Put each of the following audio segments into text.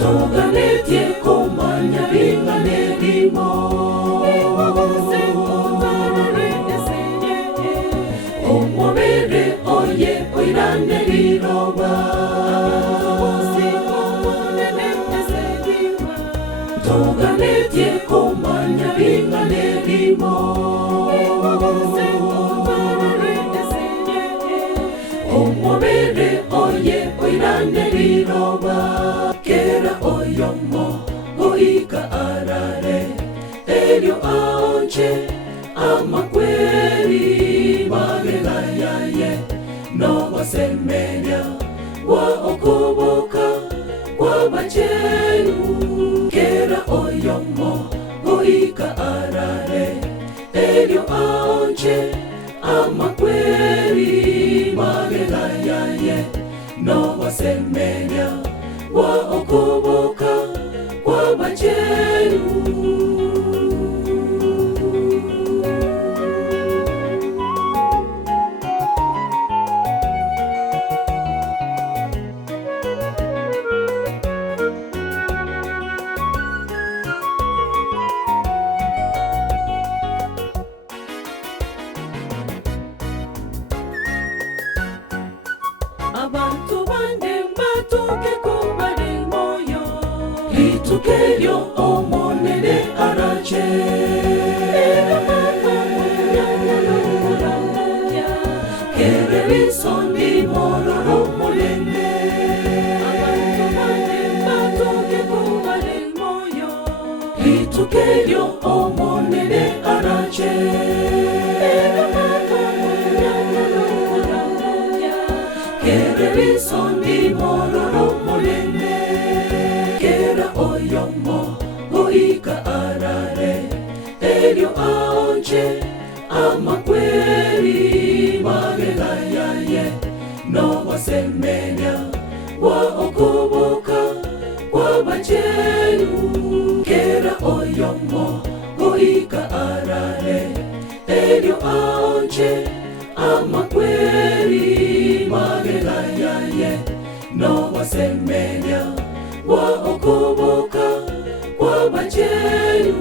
Toganetie komanya ringane limo Omwabere oye oirane liroba Toganetie komanya ringane limo Omwabere oye oirane liroba Kera oyomo oika arare Elio aonche amakweri Magelayaye no wasemenya wa okoboka wa bachelu Kera oyomo oika arare Elio aonche amakweri Magelayaye no wasemenya wa okoboka wa bachelu Abantu bande mbatuke kubale moyo Litukeyo omonene arache Kereliso ni mororo molene Abantu bande mbatuke kubale moyo Litukeyo omonene arache Kereliso ni mororo molene Kera oyomo oika arare Elio aonche amakweri Magelayaye no wasemenya wa okoboka wa bachelu Kera oyomo oika arare Elio aonche amakweri Magelayaye no wasemenya wa okoboka wa bachelu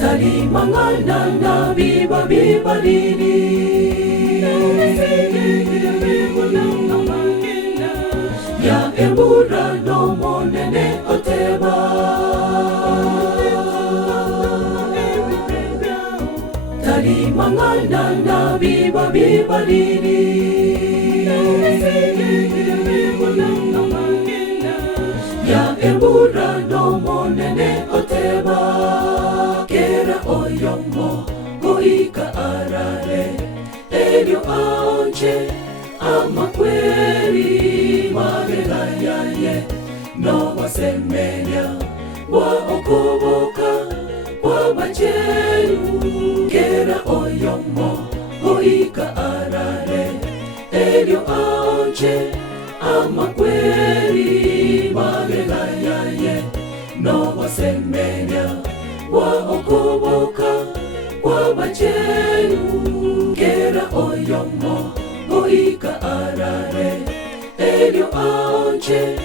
Tali mangana na biba biba lili Ya embura no monene oteba Tali mangana na biba biba lili Ya embura no monene oteba Kera oyomo oika arare Elio aonche amakweri Magelayaye no wasemenya wa okoboka wa bachelu Kera oyomo oika arare Elio aonche amakweri Magelayaye no wasemenya wa okoboka wa bachelu Kera oyomo oika arare Elio aonche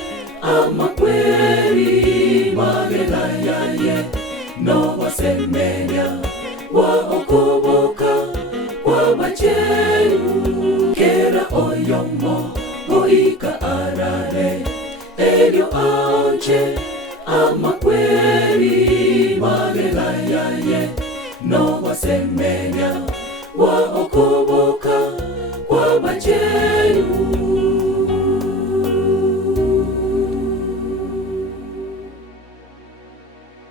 amakweri Magelayaye no wasemenya wa okoboka wa bachelu Kera oyomo oika arare Elio aonche amakweri Magelayaye no wasemenya wa okoboka